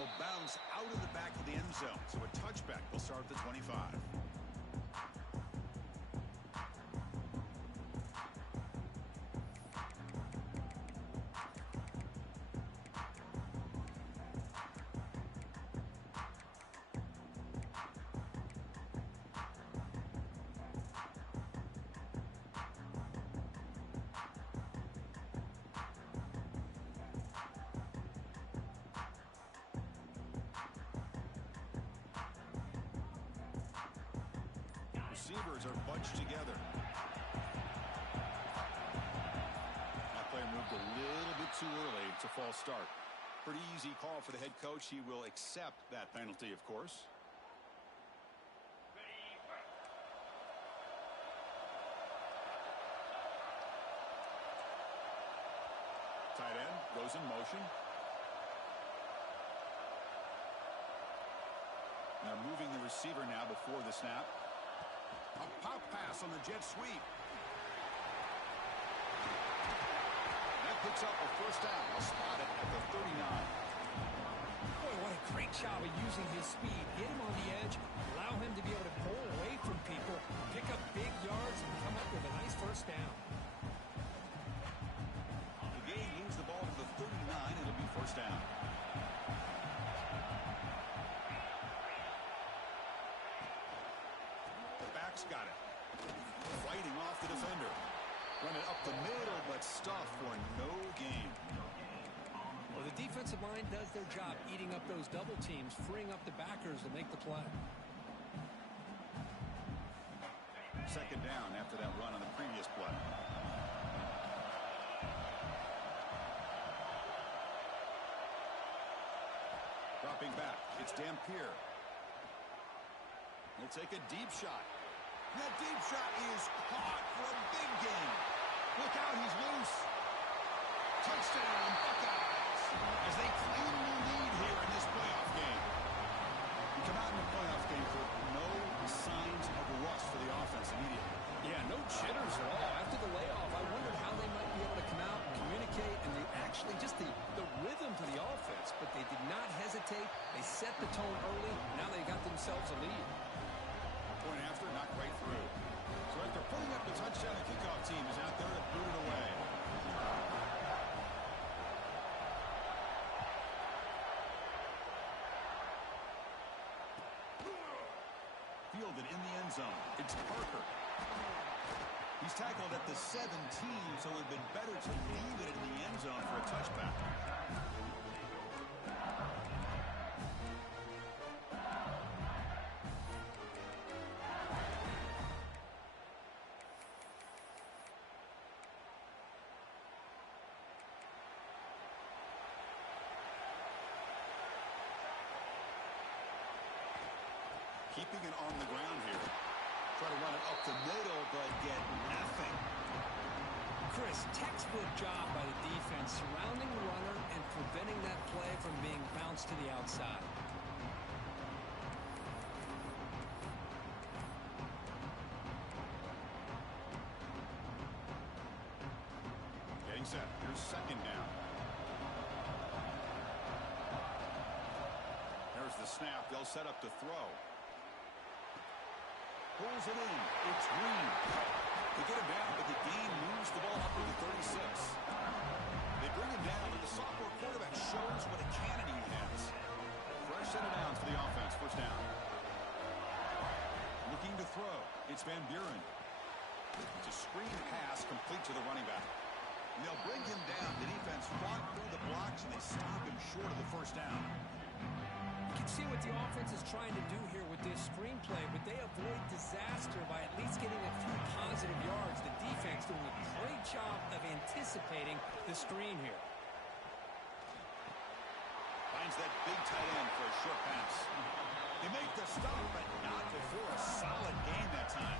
will bounce out of the back of the end zone. So a touchback will start at the 25. Receivers are bunched together. That player moved a little bit too early. It's a false start. Pretty easy call for the head coach. He will accept that penalty, of course. Tight end goes in motion. They're moving the receiver now before the snap. A pop pass on the jet sweep. That picks up a first down. They'll spot it at the 39. Boy, what a great job of using his speed. Get him on the edge, allow him to be able to pull away from people, pick up big yards, and come up with a nice first down. The game moves the ball to the 39. It'll be first down. Got it. Fighting off the defender. Run it up the middle, but stuffed for no gain. Well, the defensive line does their job eating up those double teams, freeing up the backers to make the play. Second down after that run on the previous play. Dropping back. It's Dampier. He'll take a deep shot. That deep shot is caught for a big gain. Look out, he's loose. Touchdown, Buckeyes, as they claim the lead here in this playoff game. You come out in the playoff game for no signs of rust for the offense immediately. Yeah, no jitters at all. After the layoff, I wondered how they might be able to come out and communicate, and actually just the rhythm to the offense, but they did not hesitate. They set the tone early. Now they got themselves a lead. Point after, knocked right through. So after putting up the touchdown, the kickoff team is out there to boot it away. Fielded in the end zone. It's Parker. He's tackled at the 17, so it would have been better to leave it in the end zone for a touchback. Keeping it on the ground here. Try to run it up the middle, but get nothing. Chris, textbook job by the defense surrounding the runner and preventing that play from being bounced to the outside. Getting set. Here's second down. There's the snap. They'll set up to throw. Pulls it in. It's Green. They get him down, but the gain moves the ball up to the 36. They bring him down, and the sophomore quarterback shows what a cannon he has. Fresh set of downs for the offense. First down. Looking to throw. It's Van Buren. It's a screen pass complete to the running back. And they'll bring him down. The defense fought through the blocks, and they stop him short of the first down. You can see what the offense is trying to do here with this screenplay, but they avoid disaster by at least getting a few positive yards. The defense doing a great job of anticipating the screen here. Finds that big tight end for a short pass. They make the stop, but not before a solid gain that time.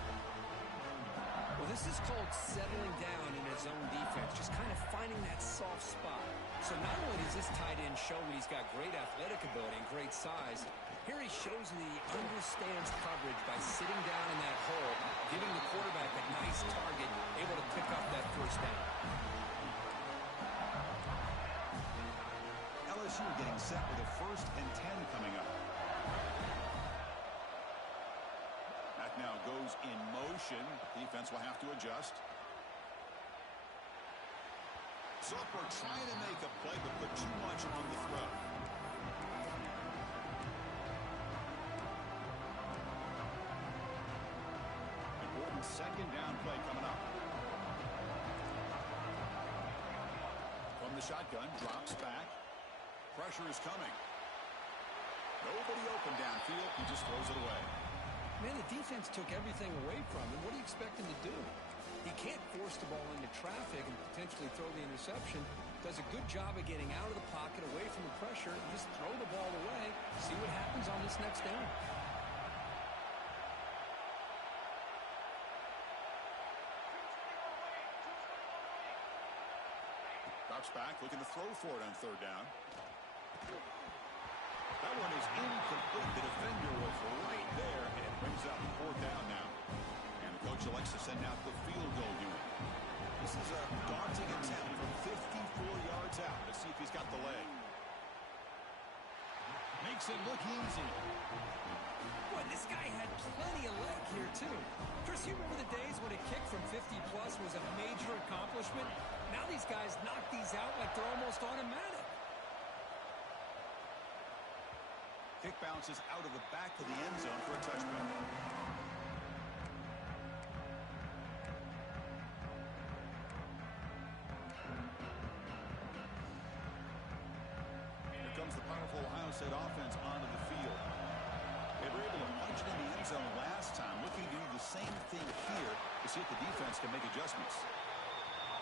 Well, this is called settling down in his own defense, just kind of finding that soft spot. So not only does this tight end show he's got great athletic ability and great size, here he shows that he understands coverage by sitting down in that hole, giving the quarterback a nice target, able to pick up that first down. LSU two are getting set with a 1st and 10 coming up. That now goes in motion. Defense will have to adjust. Zucker trying to make a play, but put too much on the throw. Important 2nd down play coming up. From the shotgun, drops back. Pressure is coming. Nobody open downfield. He just throws it away. Man, the defense took everything away from him. What do you expect him to do? He can't force the ball into traffic and potentially throw the interception. Does a good job of getting out of the pocket, away from the pressure, and just throw the ball away. See what happens on this next down. Drops back, looking to throw for it on 3rd down. That one is incomplete. The defender was right there, and it brings up 4th down now. And the coach elects to send out the field goal unit. This is a daunting attempt from 54 yards out. Let's see if he's got the leg. Makes it look easy. Boy, this guy had plenty of leg here, too. Chris, you remember the days when a kick from 50-plus was a major accomplishment? Now these guys knock these out like they're almost automatic. Kick bounces out of the back of the end zone for a touchback. Here comes the powerful Ohio State offense onto the field. They were able to punch it in the end zone last time, looking to do the same thing here to see if the defense can make adjustments.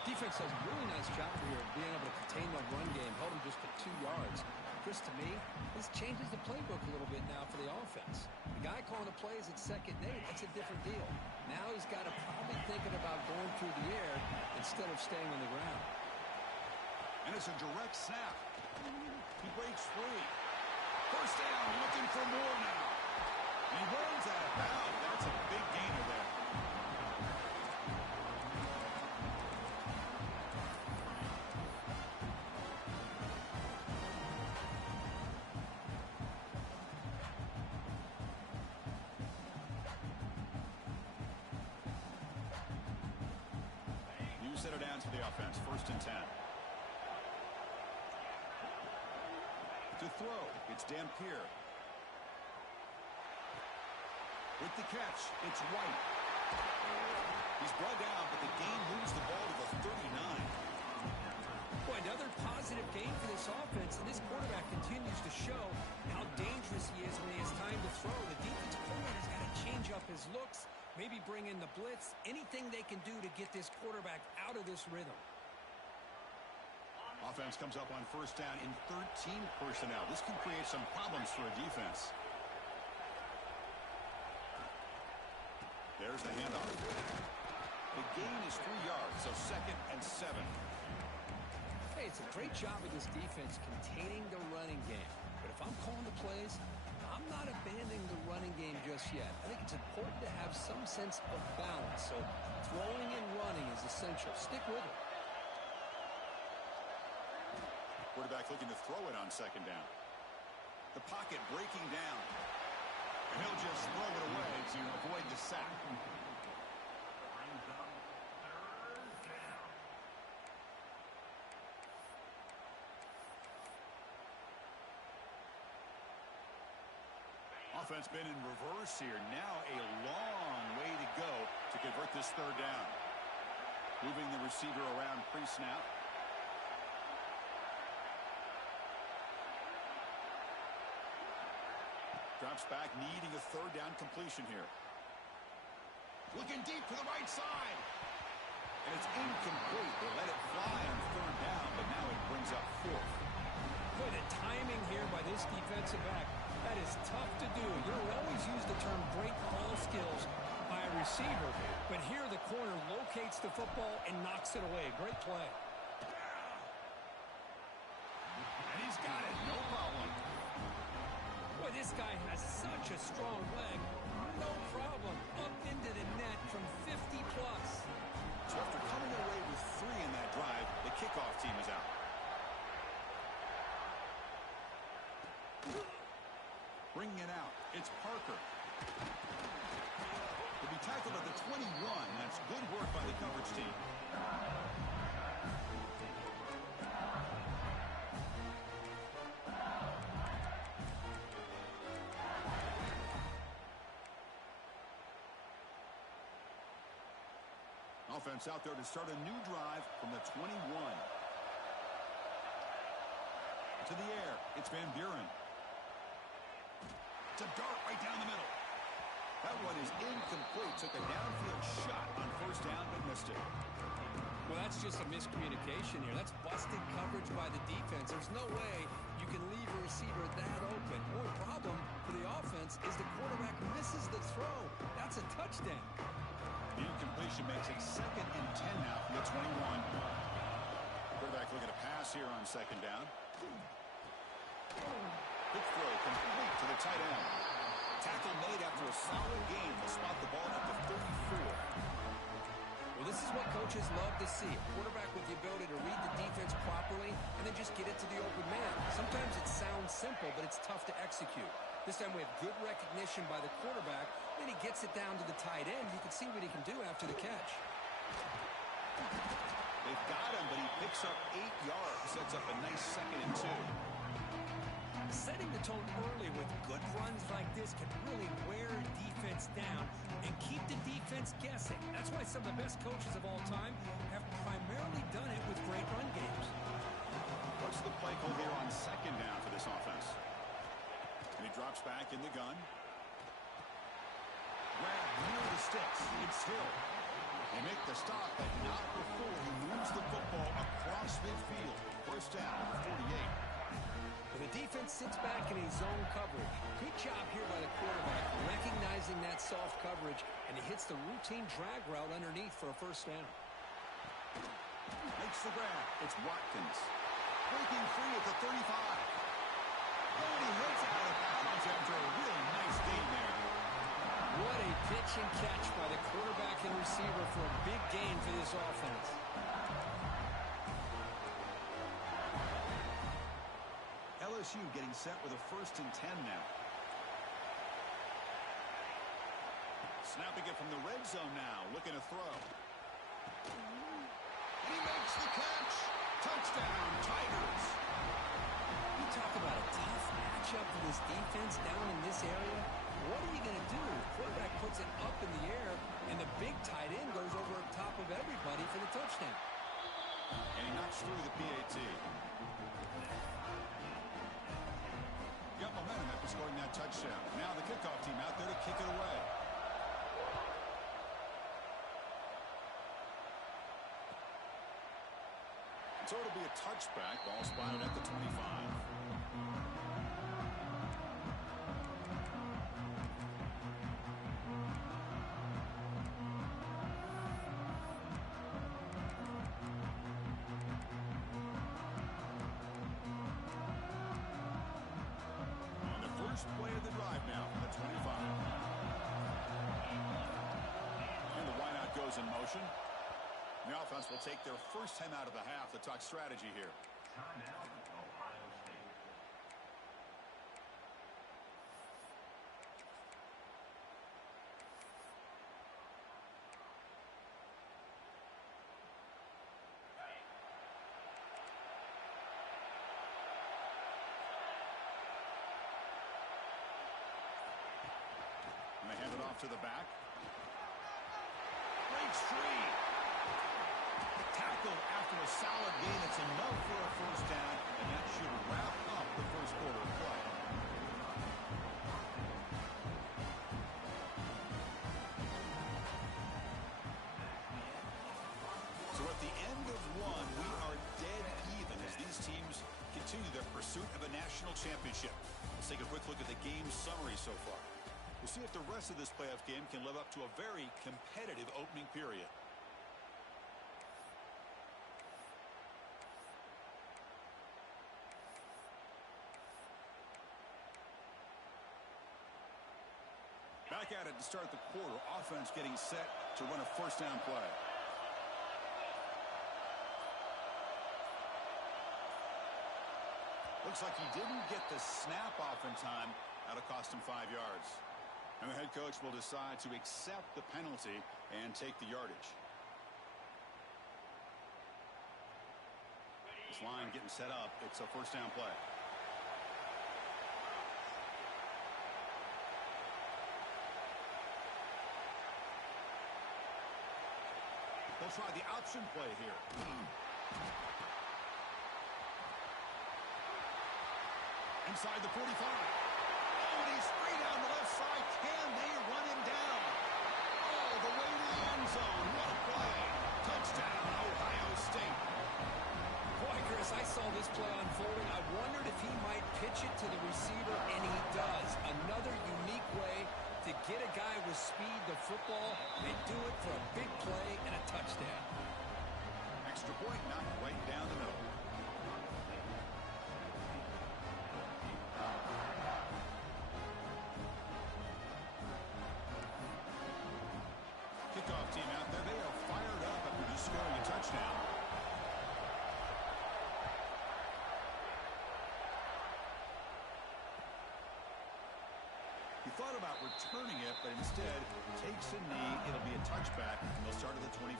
Defense does a really nice job here of being able to contain the run game, held him just to 2 yards. Chris, to me, this changes the playbook a little bit now for the offense. The guy calling the plays at 2nd and 8, that's a different deal. Now he's got to probably thinking about going through the air instead of staying on the ground. And it's a direct snap. He breaks free. 1st down, looking for more now. And he runs out of bounds. That's a big gainer there. Center down to the offense. 1st and 10. To throw, it's Dampier. With the catch, it's White. He's brought down, but the game moves the ball to the 39. Boy, another positive game for this offense, and this quarterback continues to show how dangerous he is when he has time to throw. The defensive coordinator's got to change up his looks, maybe bring in the blitz, anything they can do to get this quarterback out of this rhythm. Offense comes up on 1st down in 13 personnel. This can create some problems for a defense. There's the handoff. The gain is 3 yards, so 2nd and 7. Hey, it's a great job of this defense containing the running game. But if I'm calling the plays, I'm not abandoning the running game just yet. I think it's important to have some sense of balance. So throwing and running is essential. Stick with it. Quarterback looking to throw it on 2nd down. The pocket breaking down. And he'll just throw it away to avoid the sack. Offense been in reverse here. Now a long way to go to convert this 3rd down. Moving the receiver around pre-snap. Drops back, needing a 3rd down completion here. Looking deep to the right side. And it's incomplete. They let it fly on 3rd down, but now it brings up 4th. Boy, the timing here by this defensive back, that is tough to do. You know, we always use the term great ball skills by a receiver, but here the corner locates the football and knocks it away. Great play. And he's got it, no problem. Boy, this guy has such a strong leg. No problem. Up into the net from 50-plus. So after coming away with 3 in that drive, the kickoff team is out. It's Parker. He'll be tackled at the 21. That's good work by the coverage team. Offense out there to start a new drive from the 21. To the air, it's Van Buren. It's a dart right down the middle. That one is incomplete. Took a downfield shot on first down, but missed it. Well, that's just a miscommunication here. That's busted coverage by the defense. There's no way you can leave a receiver that open. One problem for the offense is the quarterback misses the throw. That's a touchdown. The incompletion makes it 2nd and 10 now from the 21. Quarterback looking to pass here on 2nd down. Quick throw complete to the tight end. Tackle made after a solid gain. Will spot the ball at the 34. Well, this is what coaches love to see. A quarterback with the ability to read the defense properly and then just get it to the open man. Sometimes it sounds simple, but it's tough to execute. This time we have good recognition by the quarterback. Then he gets it down to the tight end. You can see what he can do after the catch. They've got him, but he picks up 8 yards. Sets up a nice 2nd and 2. Setting the tone early with good runs like this can really wear a defense down and keep the defense guessing. That's why some of the best coaches of all time have primarily done it with great run games. What's the play call here on 2nd down for this offense? And he drops back in the gun. Grab near the sticks. It's Hill. They make the stop, but not before he moves the football across midfield. First down, 48. The defense sits back in his zone coverage. Good job here by the quarterback, recognizing that soft coverage, and he hits the routine drag route underneath for a first down. Makes the grab. It's Watkins. Breaking free at the 35. And he hits out of bounds after a really nice gain there. What a pitch and catch by the quarterback and receiver for a big gain for this offense. LSU getting set with a 1st and 10 now. Snapping it from the red zone now, looking to throw. And he makes the catch. Touchdown, Tigers. You talk about a tough matchup for this defense down in this area. What are you going to do? The quarterback puts it up in the air, and the big tight end goes over the top of everybody for the touchdown. And he knocks through the PAT. Got momentum after scoring that touchdown. Now the kickoff team out there to kick it away. So it'll be a touchback. Ball spotted at the 25. Play of the drive now from the 25. And the wideout goes in motion. The offense will take their first time out of the half to talk strategy here. Timeout, Ohio State. They hand it off to the back. Breaks free. Tackled after a solid gain. It's enough for a first down, and that should wrap up the first quarter of play. So at the end of one, we are dead even as these teams continue their pursuit of a national championship. Let's take a quick look at the game summary so far. We'll see if the rest of this playoff game can live up to a very competitive opening period. Back at it to start the quarter. Offense getting set to run a first down play. Looks like he didn't get the snap off in time. That'll cost him 5 yards. And the head coach will decide to accept the penalty and take the yardage. This line getting set up. It's a first down play. They'll try the option play here. Inside the 45. Oh, and he's free down the left side. Can they run him down? Oh, the way to the end zone. What a play. Touchdown, Ohio State. Boy, Chris, I saw this play unfolding. I wondered if he might pitch it to the receiver, and he does. Another unique way to get a guy with speed the football. They do it for a big play and a touchdown. Extra point knocked right down the middle. Kickoff team out there. They are fired up after just scoring a touchdown. He thought about returning it, but instead takes a knee. It'll be a touchback, and they'll start at the 25.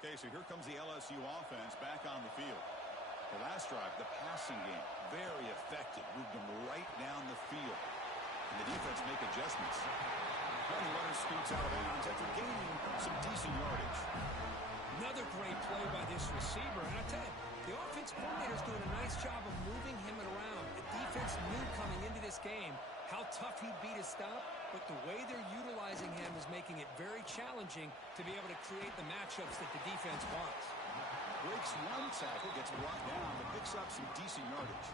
Okay, so here comes the LSU offense back on the field. The last drive, the passing game, very effective. Moved them right down the field. And the defense make adjustments. And the runner scoots out of bounds after gaining some decent yardage. Another great play by this receiver. And I tell you, the offense coordinator's doing a nice job of moving him around. The defense knew coming into this game how tough he'd be to stop, but the way they're utilizing him is making it very challenging to be able to create the matchups that the defense wants. Breaks one tackle, gets brought down, but picks up some decent yardage.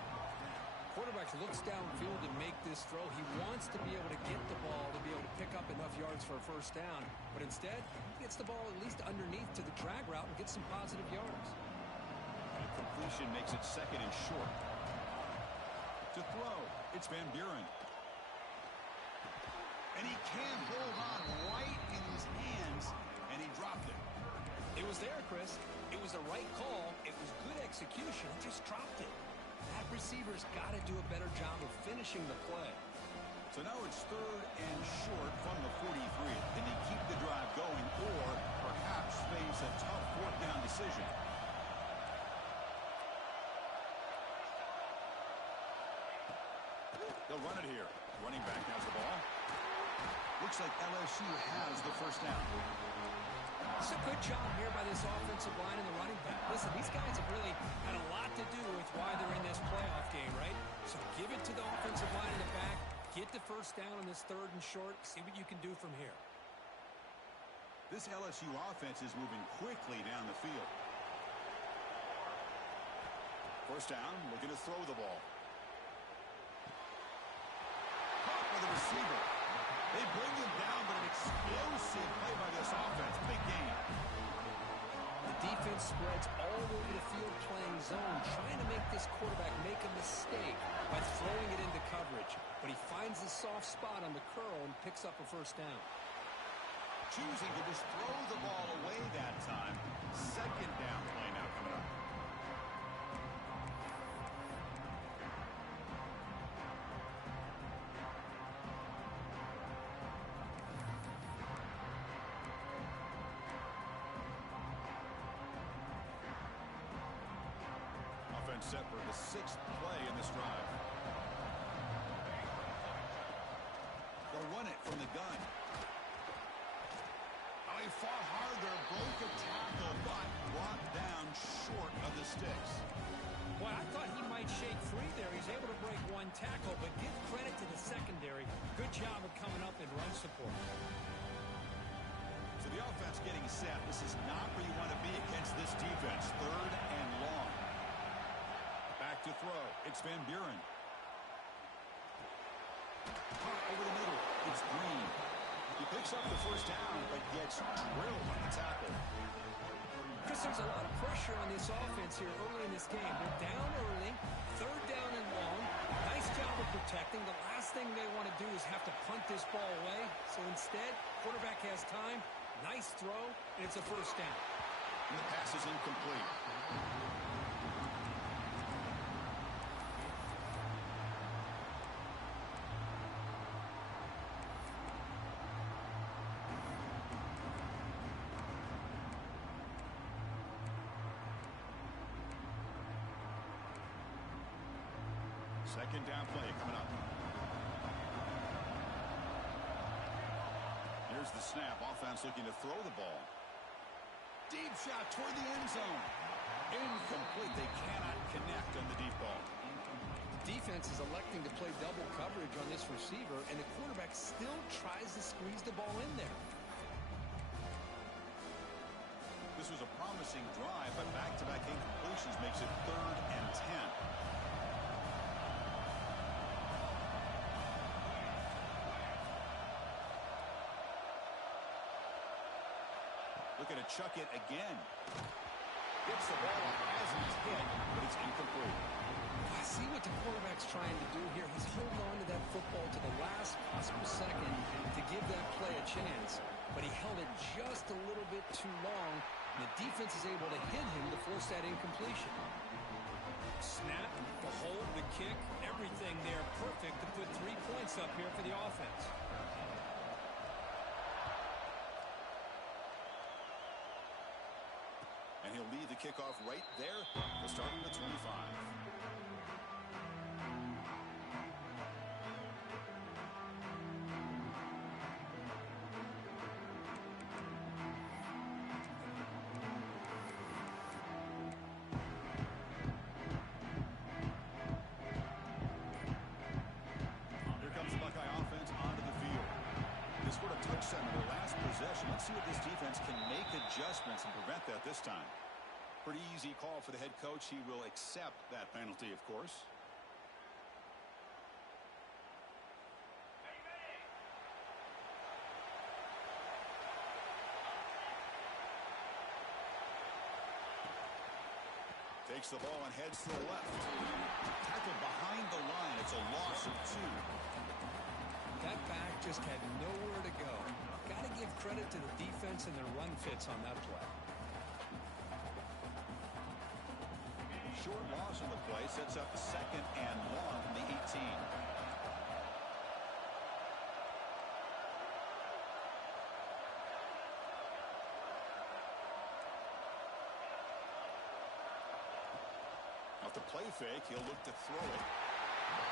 Quarterback looks downfield to make this throw. He wants to be able to get the ball to be able to pick up enough yards for a first down, but instead, he gets the ball at least underneath to the drag route and gets some positive yards. And completion makes it second and short. To throw, it's Van Buren. And he can't hold on right in his hands, and he dropped it. It was there, Chris. It was the right call. It was good execution. It just dropped it. That receiver's got to do a better job of finishing the play. So now it's third and short from the 43. Can they keep the drive going or perhaps face a tough fourth down decision? They'll run it here. Running back has the ball. Looks like LSU has the first down. It's a good job here by this offensive line and the running back. Listen, these guys have really had a lot to do with why they're in this playoff game, right? So give it to the offensive line in the back. Get the first down on this third and short. See what you can do from here. This LSU offense is moving quickly down the field. First down, looking to throw the ball. Caught by the receiver. They bring him down, but an explosive play by this offense. Big game. The defense spreads all over the field playing zone, trying to make this quarterback make a mistake by throwing it into coverage. But he finds the soft spot on the curl and picks up a first down. Choosing to just throw the ball away that time. Second down play now coming up. Offense set for the sixth play in this drive. They'll run it from the gun. Oh, he fought hard there, broke a tackle, but brought down short of the sticks. Boy, I thought he might shake free there. He's able to break one tackle, but give credit to the secondary. Good job of coming up in run support. So the offense getting set. This is not where you want to be against this defense. Third and long. Back to throw. It's Van Buren. Caught over the middle. It's Green. He picks up the first down, but gets drilled on the tackle. Chris, there's a lot of pressure on this offense here early in this game. They're down early, third down and long. Nice job of protecting. The last thing they want to do is have to punt this ball away. So instead, quarterback has time, Nice throw, and it's a first down. And the pass is incomplete. Second down play coming up. Here's the snap. Offense looking to throw the ball. Deep shot toward the end zone. Incomplete. They cannot connect on the deep ball. The defense is electing to play double coverage on this receiver, and the quarterback still tries to squeeze the ball in there. This was a promising drive, but back-to-back incompletions makes it 3rd and 10. Looking to chuck it again. Gets the ball up as he's hit, but it's incomplete. I see what the quarterback's trying to do here. He's holding on to that football to the last possible second to give that play a chance, but he held it just a little bit too long, and the defense is able to hit him to force that incompletion. Snap, the hold, the kick, everything there perfect to put 3 points up here for the offense. And he'll lead the kickoff right there. They'll start on the 25. Here comes the Buckeye offense onto the field. They scored a touchdown in their last possession. Let's see if this defense can make adjustments and prevent that this time. Pretty easy call for the head coach. He will accept that penalty, of course. Takes the ball and heads to the left. Tackled behind the line. It's a loss of 2. That back just had nowhere to go. Got to give credit to the defense and their run fits on that play. Short loss on the play sets up 2nd and long from the 18. Off the play fake, he'll look to throw it.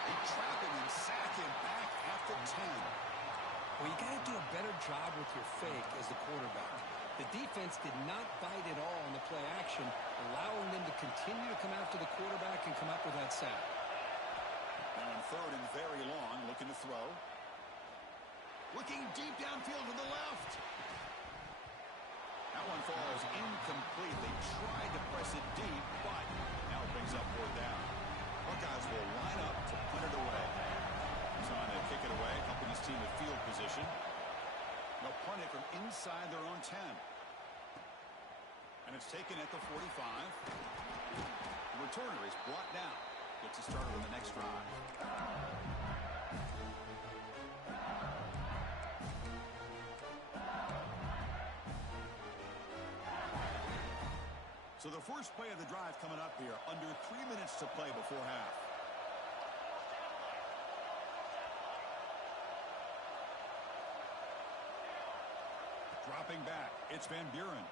They trap him and sack him back at the 10. Well, you got to do a better job with your fake as the quarterback. The defense did not bite at all on the play action, allowing them to continue to come after the quarterback and come up with that sack. Now in 3rd and very long, looking to throw. Looking deep downfield to the left. That one falls incomplete. They tried to press it deep, but now it brings up 4th down. Buckeyes will line up to punt it away. He's on to kick it away, helping his team with field position. They'll punt it from inside their own 10. And it's taken at the 45. The returner is brought down. Gets it started on the next drive. So the first play of the drive coming up here. Under 3 minutes to play before half. Dropping back, it's Van Buren.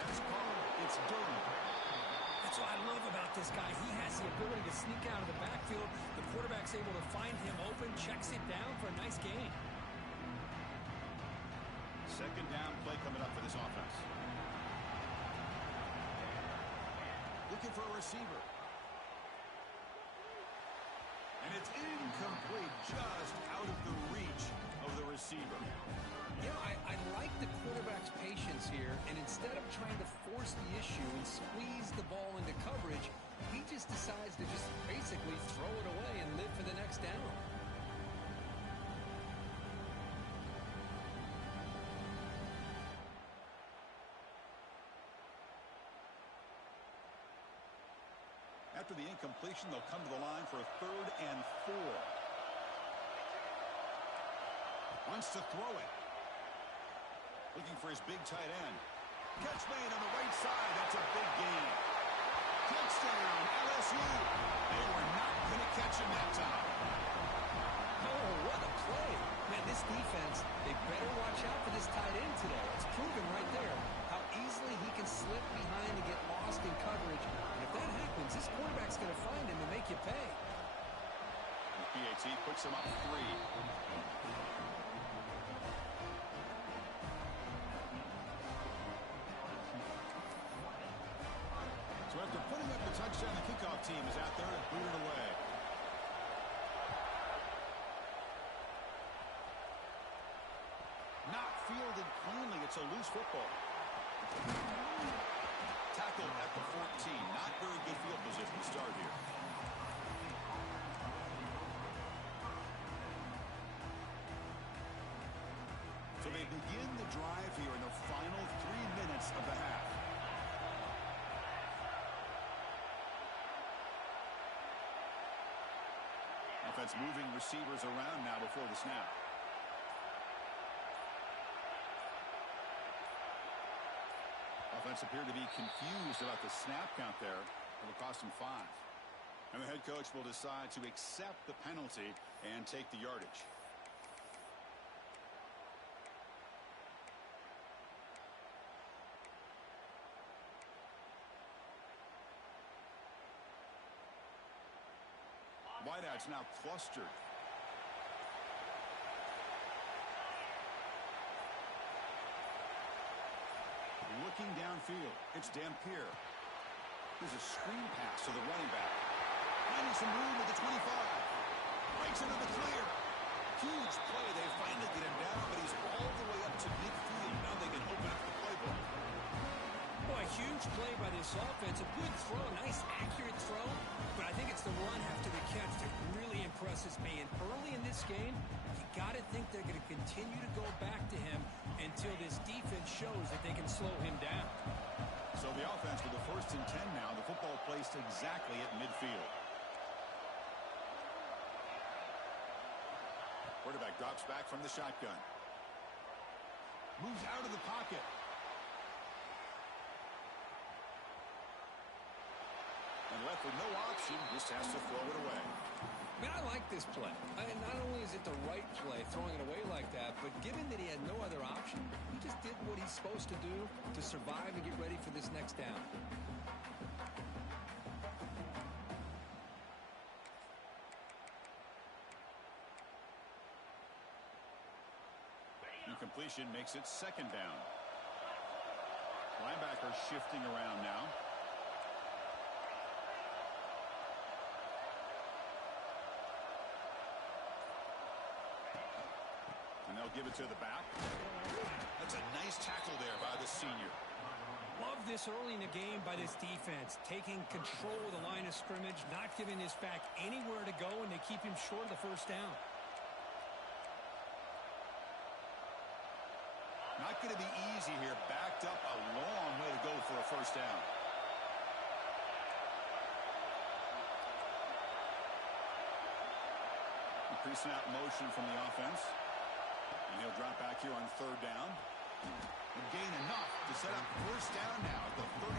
That's called. It's Durham. That's what I love about this guy. He has the ability to sneak out of the backfield. The quarterback's able to find him open, checks it down for a nice gain. 2nd down play coming up for this offense. Looking for a receiver. And it's incomplete, just out of the reach of the receiver. You know, I like the quarterback's patience here, and instead of trying to force the issue and squeeze the ball into coverage, he just decides to just basically throw it away and live for the next down. After the incompletion, they'll come to the line for a 3rd and 4. Wants to throw it. Looking for his big tight end. Catch made on the right side. That's a big gain. Touchdown, LSU. They were not going to catch him that time. Oh, what a play. Man, this defense, they better watch out for this tight end today. It's proven right there how easily he can slip behind and get lost in coverage. And if that happens, this quarterback's going to find him and make you pay. The PAT puts him up 3. So after putting up the touchdown, the kickoff team is out there to boot it away. Not fielded cleanly. It's a loose football. Tackled at the 14. Not very good field position to start here. So they begin the drive here in the final 3 minutes of the half. Offense moving receivers around now before the snap. Offense appeared to be confused about the snap count there. It'll cost him 5. And the head coach will decide to accept the penalty and take the yardage. Wideouts now clustered. Looking downfield, it's Dampier. There's a screen pass to the running back. Finding some room at the 25. Breaks into the clear. Huge play. They finally get him down, but he's all the way up to midfield. Now they can open up the playbook. Boy, huge play by this offense. A good throw, a nice accurate throw. But I think it's the run after the catch that really impresses me. And early in this game, you got to think they're going to continue to go back to him until this defense shows that they can slow him down. So the offense with the 1st and 10 now. The football placed exactly at midfield. Quarterback drops back from the shotgun. Moves out of the pocket. And left with no option, just has to throw it away. Man, I like this play. Not only is it the right play, throwing it away like that, but given that he had no other option, he just did what he's supposed to do to survive and get ready for this next down. Incompletion makes it 2nd down. Linebacker shifting around now. And they'll give it to the back. That's a nice tackle there by the senior. Love this early in the game by this defense, taking control of the line of scrimmage, not giving this back anywhere to go, and they keep him short of the 1st down. Not going to be easy here. Backed up a long way to go for a 1st down. Pre-snap motion from the offense. And he'll drop back here on 3rd down. And gain enough to set up 1st down now at the 39.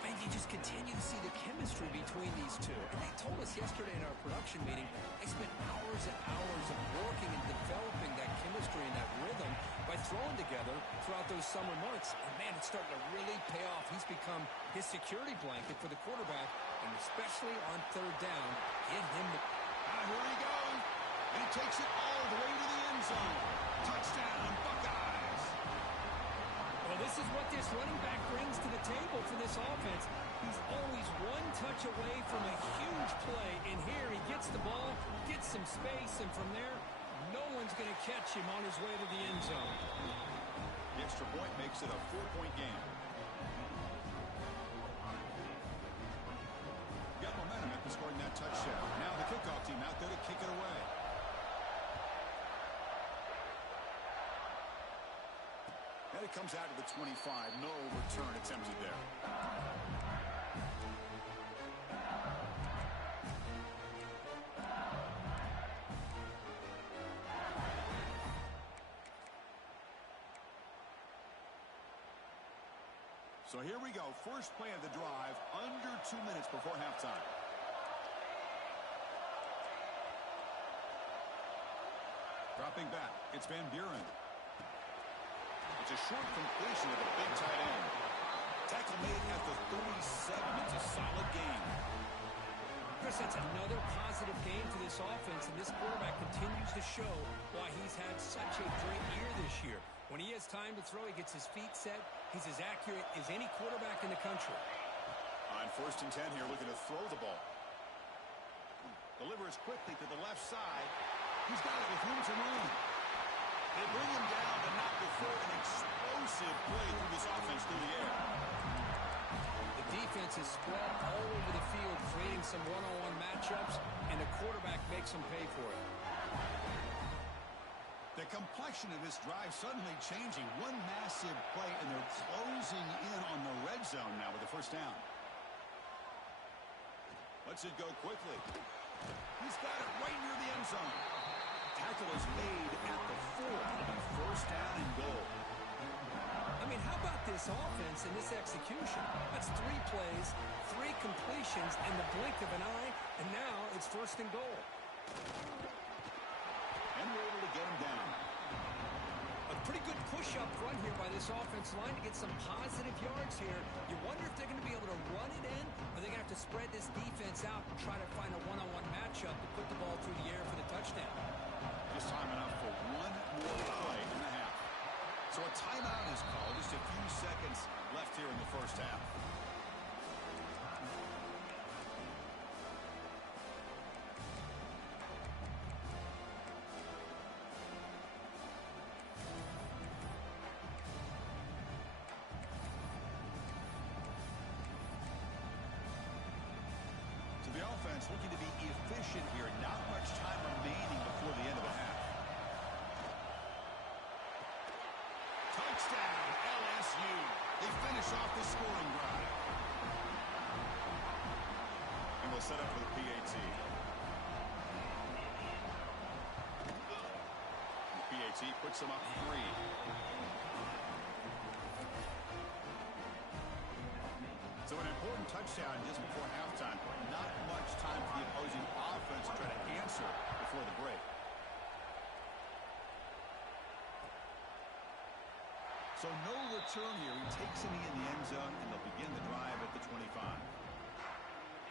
Man, you just continue to see the chemistry between these two. And they told us yesterday in our production meeting, they spent hours and hours of working and developing that chemistry and that rhythm by throwing together throughout those summer months. And man, it's starting to really pay off. He's become his security blanket for the quarterback, and especially on 3rd down, get him the... Here he goes. And he takes it all the way to the end zone. Touchdown, Buckeyes. Well, this is what this running back brings to the table for this offense. He's always one touch away from a huge play. And here he gets the ball, gets some space, and from there, no one's going to catch him on his way to the end zone. The extra point makes it a 4-point game. Got momentum after scoring that touchdown. Now the kickoff team out there to kick it away. And it comes out to the 25. No return attempted there. So here we go. First play of the drive, under 2 minutes before halftime. Dropping back, it's Van Buren. It's a short completion of the big tight end. Tackle made at the 37. It's a solid game. Chris, that's another positive game for this offense, and this quarterback continues to show why he's had such a great year this year. When he has time to throw, he gets his feet set. He's as accurate as any quarterback in the country. On 1st and 10 here, looking to throw the ball. Delivers quickly to the left side. He's got it with room to run. They bring him down to not before an explosive play through this offense through the air. The defense is spread all over the field, creating some one-on-one matchups, and the quarterback makes them pay for it. The complexion of this drive suddenly changing. One massive play, and they're closing in on the red zone now with the first down. Lets it go quickly. He's got it right near the end zone. Tackle is made at the 4. It'll be first down and goal. I mean, how about this offense and this execution? That's 3 plays, 3 completions in the blink of an eye, and now it's first and goal. And we're able to get him down. A pretty good push up front here by this offensive line to get some positive yards here. You wonder if they're going to be able to run it in, or they're going to have to spread this defense out and try to find a one-on-one matchup to put the ball through the air for the touchdown. Just time enough for one more play in the half. So a timeout is called. Just a few seconds left here in the first half. So the offense looking to be efficient here. Not much time remaining before the end of the half. Touchdown, LSU. They finish off the scoring drive. And we'll set up for the PAT. The PAT puts them up 3. So an important touchdown just before halftime. Not much time for the opposing offense to try to answer before the break. So no return here. He takes a knee in the end zone, and they'll begin the drive at the 25.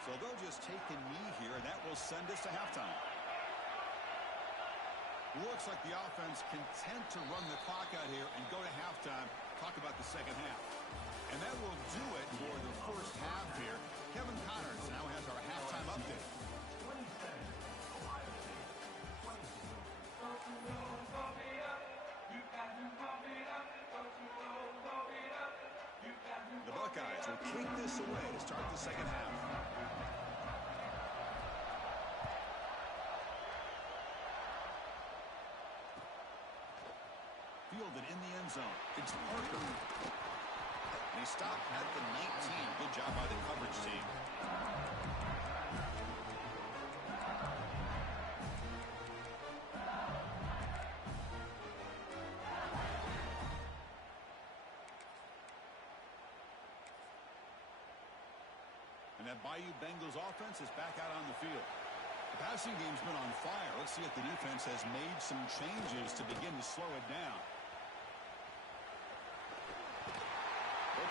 So they'll just take a knee here, and that will send us to halftime. Looks like the offense content to run the clock out here and go to halftime. Talk about the second half. And that will do it for the first half here. Kevin Connors now has our halftime update. The Buckeyes will kick this away to start the second half. Fielded in the end zone. It's Parker. And he stopped at the 19. Good job by the coverage team. And that Bayou Bengals offense is back out on the field. The passing game's been on fire. Let's see if the defense has made some changes to begin to slow it down.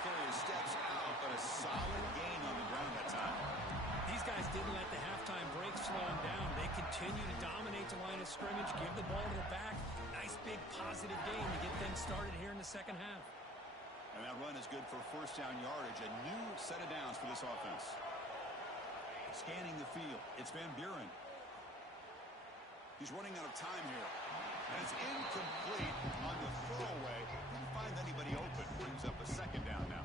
Carrier steps out, but a solid gain on the ground that time. These guys didn't let the halftime break slow them down. They continue to dominate the line of scrimmage, give the ball to the back. Nice big positive gain to get things started here in the second half. And that run is good for first down yardage. A new set of downs for this offense. Scanning the field. It's Van Buren. He's running out of time here. And it's incomplete on the throwaway. Didn't find anybody open. Brings up a second down now.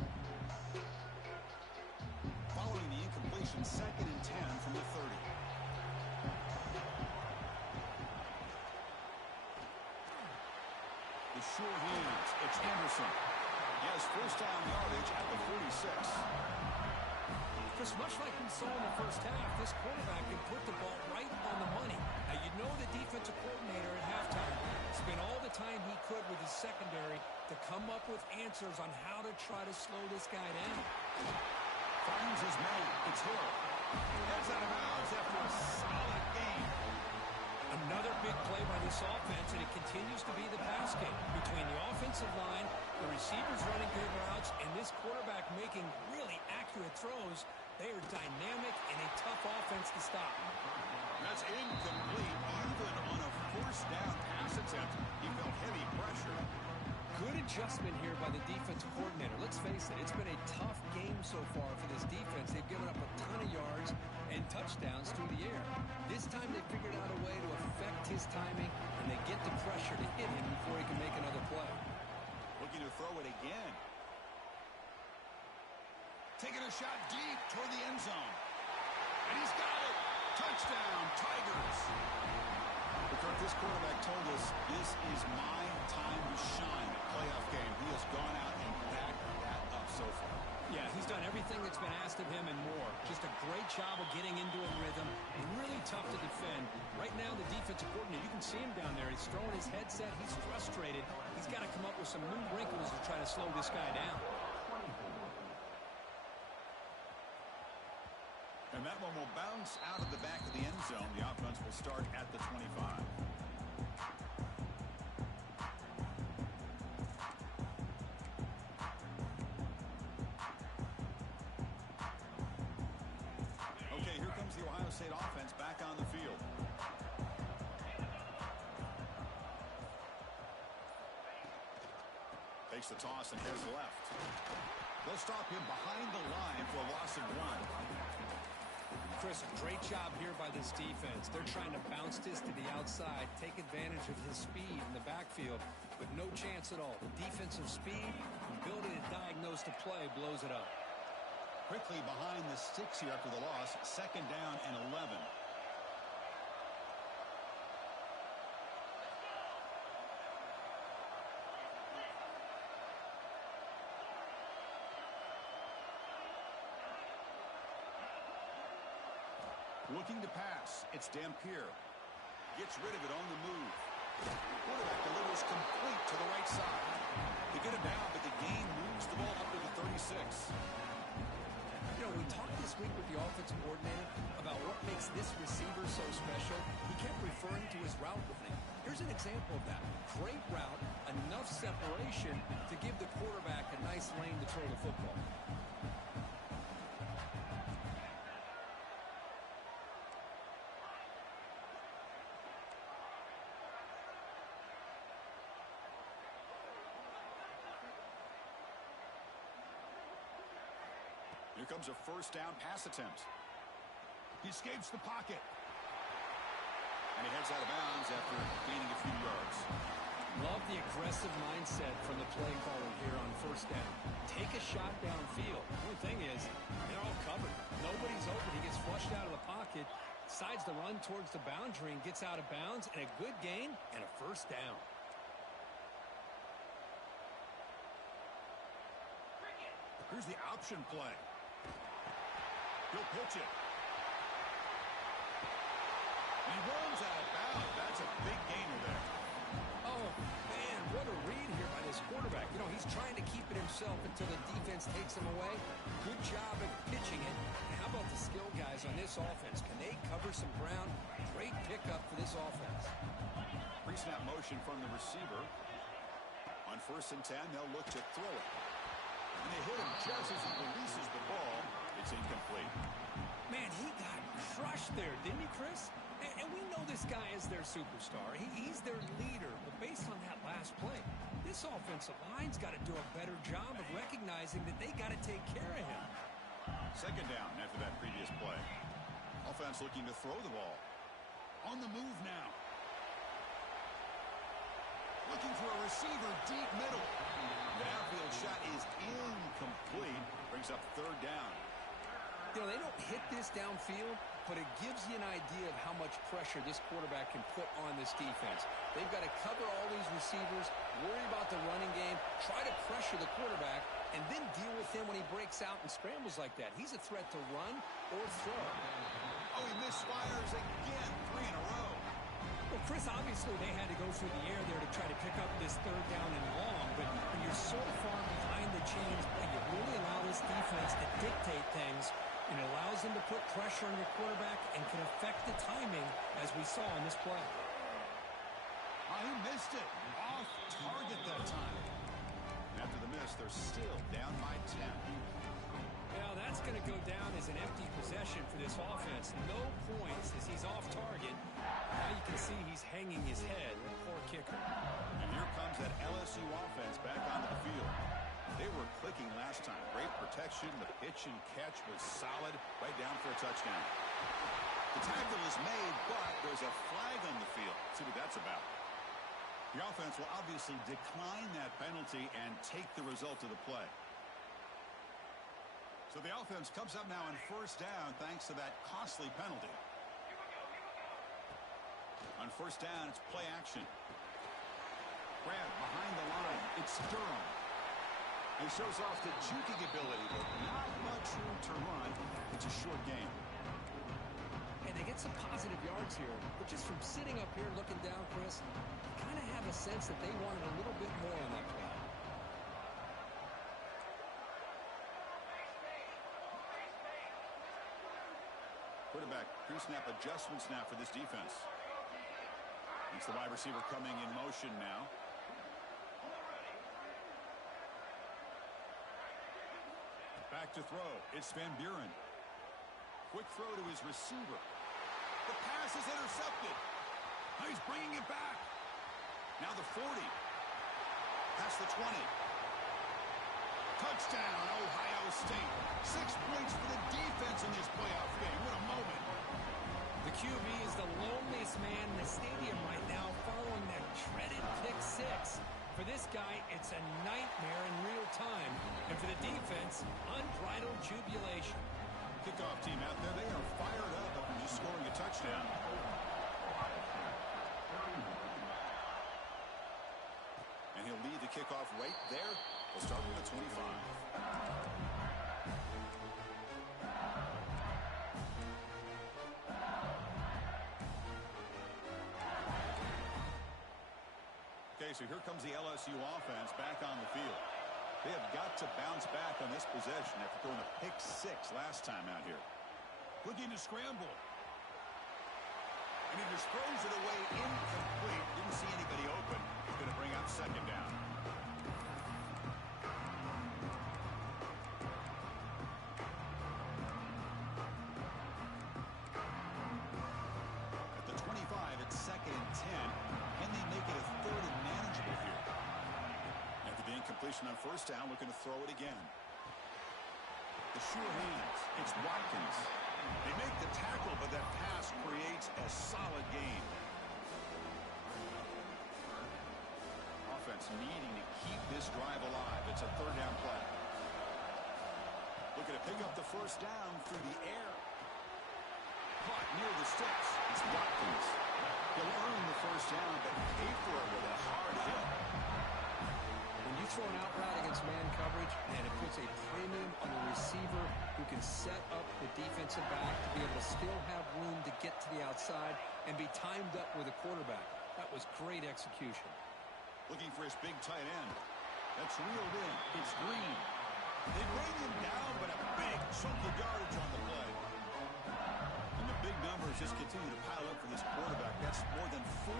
Following the incompletion, 2nd and 10 from the 30. The sure hands. It's Anderson. He has first down yardage at the 46. Chris, much like we saw in the first half, this quarterback can put the ball right on the money. Now, you know the defensive coordinator at halftime spent all the time he could with his secondary to come up with answers on how to try to slow this guy down. Finds his man. It's Hill. Heads out of bounds after a solid game. Another big play by this offense, and it continues to be the pass game. Between the offensive line, the receivers running good routes, and this quarterback making really accurate throws, they are dynamic and a tough offense to stop. That's incomplete. Even on a first down pass attempt, he felt heavy pressure. Good adjustment here by the defensive coordinator. Let's face it, it's been a tough game so far for this defense. They've given up a ton of yards and touchdowns through the air. This time they figured out a way to affect his timing, and they get the pressure to hit him before he can make another play. Looking to throw it again. Taking a shot deep toward the end zone. And he's got it. Touchdown, Tigers. Kirk, this quarterback told us this is my time to shine. Playoff game. He has gone out and backed that up so far. Yeah, he's done everything that's been asked of him and more. Just a great job of getting into a rhythm. Really tough to defend. Right now, the defensive coordinator, you can see him down there. He's throwing his headset. He's frustrated. He's got to come up with some new wrinkles to try to slow this guy down. And that one will bounce out of the back of the end zone. The offense will start at the 25. Okay, here comes the Ohio State offense back on the field. Takes the toss and heads left. They'll stop him behind the line for a loss of 1. Chris, great job here by this defense. They're trying to bounce this to the outside, take advantage of his speed in the backfield, but no chance at all. The defensive speed, ability to diagnose the play, blows it up. Quickly behind the sticks here after the loss. Second down and 11. Looking to pass. It's Dampier. Gets rid of it on the move. Quarterback delivers complete to the right side. They get him down, but the gain moves the ball up to the 36. You know, we talked this week with the offensive coordinator about what makes this receiver so special. He kept referring to his route running. Here's an example of that. Great route, enough separation to give the quarterback a nice lane to throw the football. Here comes a first down pass attempt. He escapes the pocket. And he heads out of bounds after gaining a few yards. Love the aggressive mindset from the play caller here on first down. Take a shot downfield. The only thing is, they're all covered. Nobody's open. He gets flushed out of the pocket, decides to run towards the boundary and gets out of bounds, and a good gain and a first down. Here's the option play. He'll pitch it. He runs out of bounds. That's a big gainer there. Oh, man, what a read here by this quarterback. You know, he's trying to keep it himself until the defense takes him away. Good job at pitching it. And how about the skill guys on this offense? Can they cover some ground? Great pickup for this offense. Pre-snap motion from the receiver. On 1st and 10, they'll look to throw it. And they hit him just as he releases the ball. It's incomplete. Man, he got crushed there, didn't he, Chris? And we know this guy is their superstar. He's their leader. But based on that last play, this offensive line's got to do a better job of recognizing that they got to take care of him. Second down after that previous play. Offense looking to throw the ball. On the move now. Looking for a receiver deep middle. The downfield shot is incomplete. Brings up third down. You know, they don't hit this downfield, but it gives you an idea of how much pressure this quarterback can put on this defense. They've got to cover all these receivers, worry about the running game, try to pressure the quarterback, and then deal with him when he breaks out and scrambles like that. He's a threat to run or throw. Oh, he misfires again. 3 in a row. Well, Well, Chris, obviously they had to go through the air there to try to pick up this third down and long, but when you're so far behind the chains, you really allow this defense to dictate things, and it allows them to put pressure on your quarterback and can affect the timing, as we saw in this play. Oh, he missed it. Off target that time. After the miss, they're still down by 10. Well, that's going to go down as an empty possession for this offense. No points as he's off target. Now you can see he's hanging his head. Poor kicker. And here comes that LSU offense back onto the field. They were clicking last time. Great protection. The pitch and catch was solid. Right down for a touchdown. The tackle is made, but there's a flag on the field. See what that's about. The offense will obviously decline that penalty and take the result of the play. So the offense comes up now on first down thanks to that costly penalty. On first down, it's play action. Grab behind the line. It's Durham. He shows off the juking ability, but not much room to run. It's a short game. And they get some positive yards here, but just from sitting up here looking down, Chris, you kind of have a sense that they wanted a little bit more on that play. Quarterback pre-snap adjustments now for this defense. It's the wide receiver coming in motion now. Back to throw. It's Van Buren. Quick throw to his receiver. The pass is intercepted. Now he's bringing it back. Now the 40. Past the 20. Touchdown, Ohio State. 6 points for the defense in this playoff game. What a moment. The QB is the loneliest man in the stadium right now following that dreaded pick six. For this guy, it's a nightmare in real time. And for the defense, unbridled jubilation. Kickoff team out there, they are fired up after just scoring a touchdown. And he'll lead the kickoff right there. We'll start with the 25. Okay, so here comes the LSU offense back on the field. They have got to bounce back on this possession after throwing a pick six last time out here. Looking to scramble. And he just throws it away incomplete. Didn't see anybody open. He's going to bring up second down. At the 25, it's second and 10. Can they make it a third and manageable here? After the incompletion on first down, looking to throw it again. The sure hands. It's Watkins. They make the tackle, but that pass creates a solid gain. Offense needing to keep this drive alive. It's a third down play. Looking to pick up the first down through the air. Caught near the sticks. It's Watkins. He'll earn the first down, but pay for it with a hard hit. When you throw an out route against man coverage, and it puts a premium on the receiver who can set up the defensive back to be able to still have room to get to the outside and be timed up with a quarterback. That was great execution. Looking for his big tight end. That's reeled in. It's Green. They bring him down, but a big chunk of yardage on the play. And the big numbers just continue to pile up for this quarterback. That's more than 400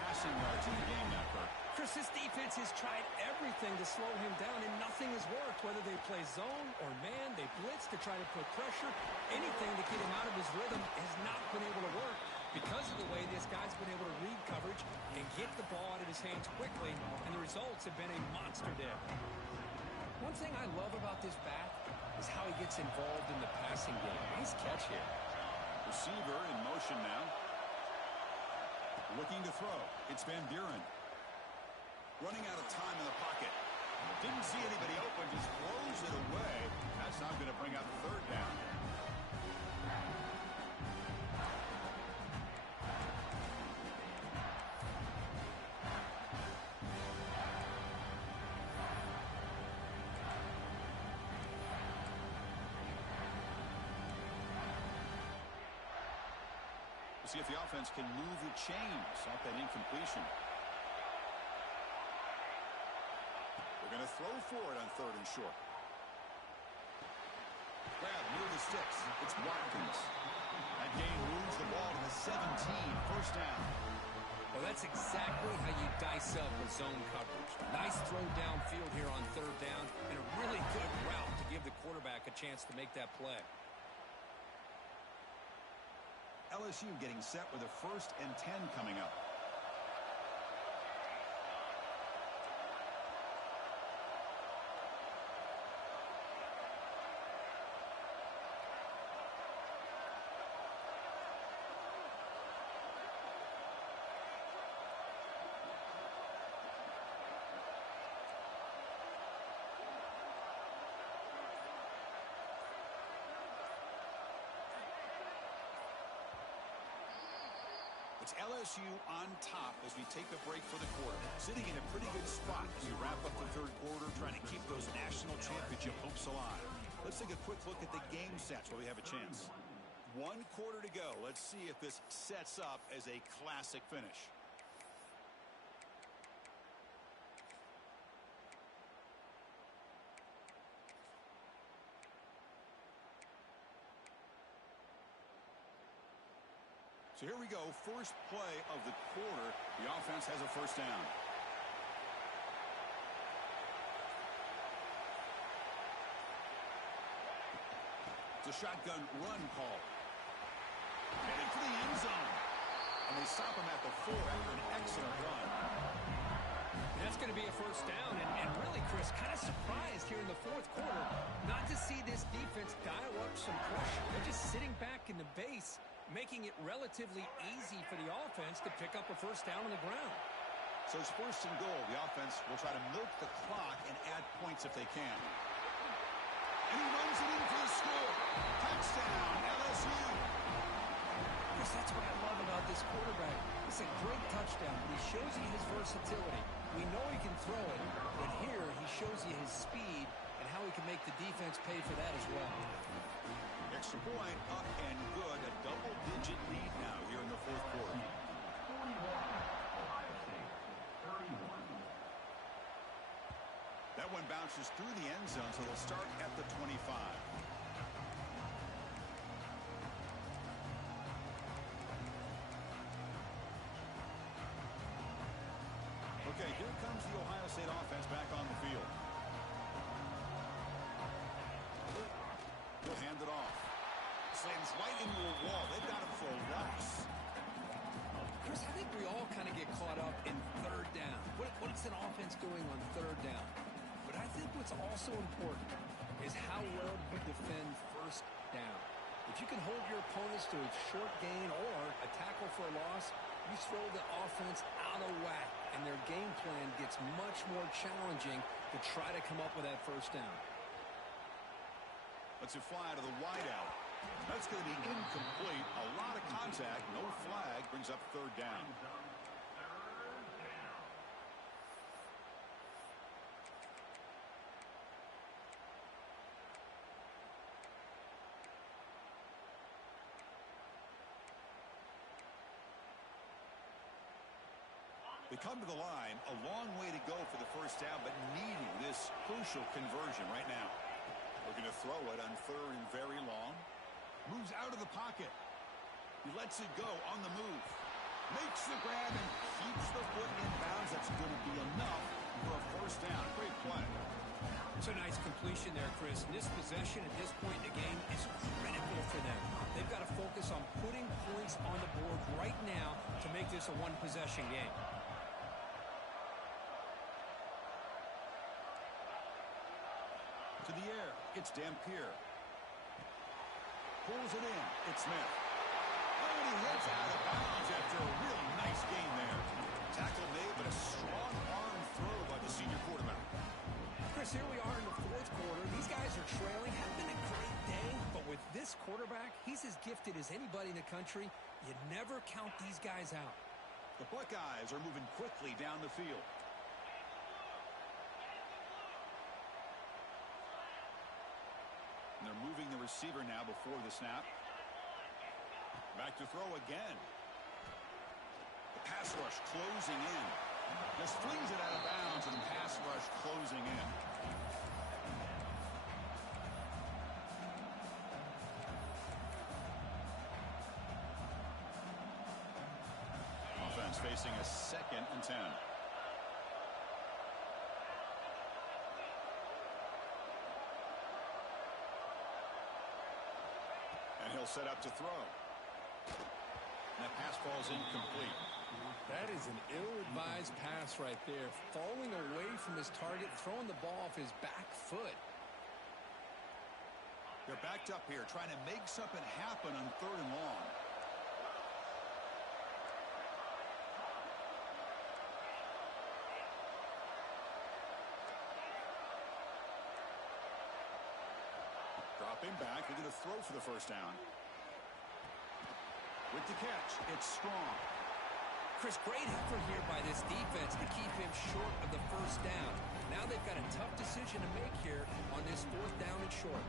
passing yards in the game now, Kirk. Chris, this defense has tried everything to slow him down, and nothing has worked. Whether they play zone or man, they blitz to try to put pressure. Anything to get him out of his rhythm has not been able to work because of the way this guy's been able to read coverage and get the ball out of his hands quickly, and the results have been a monster day. One thing I love about this back is how he gets involved in the passing game. Nice catch here. Receiver in motion now. Looking to throw. It's Van Buren. Running out of time in the pocket. Didn't see anybody open, just throws it away. That's not going to bring out the third down. Let's see if the offense can move the chains off that incompletion. They're going to throw for it on 3rd and short. Grab near the sticks. It's Watkins. That gain moves the ball to the 17. First down. Well, that's exactly how you dice up a zone coverage. Nice throw downfield here on 3rd down, and a really good route to give the quarterback a chance to make that play. LSU getting set with a 1st and 10 coming up. It's LSU on top as we take a break for the quarter. Sitting in a pretty good spot as we wrap up the 3rd quarter, trying to keep those national championship hopes alive. Let's take a quick look at the game stats while we have a chance. 1 quarter to go. Let's see if this sets up as a classic finish. So here we go, first play of the quarter. The offense has a 1st down. It's a shotgun run call. Heading for the end zone. And they stop him at the 4 after an excellent run. That's going to be a 1st down, and really, Chris, kind of surprised here in the 4th quarter not to see this defense dial up some pressure. They're just sitting back in the base, making it relatively easy for the offense to pick up a 1st down on the ground. So it's 1st and goal. The offense will try to milk the clock and add points if they can. And he runs it in for the score. Touchdown, LSU. Chris, that's what I love about this quarterback. It's a great touchdown, but he shows you his versatility. We know he can throw it, but here he shows you his speed and how he can make the defense pay for that as well. Extra point up and good. A double-digit lead now here in the 4th quarter. 41, Ohio State, 31. That one bounces through the end zone, so they'll start at the 25. Okay, here comes the Ohio State offense back on the field. He'll hand it off. Slams right into a wall. They've got him for a loss. Chris, I think we all kind of get caught up in 3rd down. What is an offense doing on 3rd down? But I think what's also important is how well you defend 1st down. If you can hold your opponents to a short gain or a tackle for a loss, you throw the offense out of whack, and their game plan gets much more challenging to try to come up with that 1st down. Let's it fly to the wideout. That's going to be incomplete. A lot of contact, no flag, brings up 3rd down. They come to the line, a long way to go for the 1st down, but needing this crucial conversion right now. Looking to throw it on 3rd and very long. Moves out of the pocket. He lets it go on the move. Makes the grab and keeps the foot in bounds. That's going to be enough for a 1st down. Great play. It's a nice completion there, Chris. And this possession at this point in the game is critical for them. They've got to focus on putting points on the board right now to make this a one-possession game. To the air, it's Dampier. Pulls it in, it's Smith. Oh, and he hits out of bounds after a really nice gain there. Tackle made, but a strong arm throw by the senior quarterback. Chris, here we are in the 4th quarter. These guys are trailing. Haven't been a great day, but with this quarterback, he's as gifted as anybody in the country. You never count these guys out. The Buckeyes are moving quickly down the field. And they're moving the receiver now before the snap. Back to throw again. Pass rush closing in. Just flings it out of bounds, and pass rush closing in. Offense facing a 2nd and 10. And he'll set up to throw. And that pass falls incomplete. That is an ill-advised pass right there. Falling away from his target, throwing the ball off his back foot. They're backed up here, trying to make something happen on 3rd and long. Dropping back, they're going to throw for the first down. With the catch, it's Strong. Chris, great effort here by this defense to keep him short of the first down. Now they've got a tough decision to make here on this 4th down and short.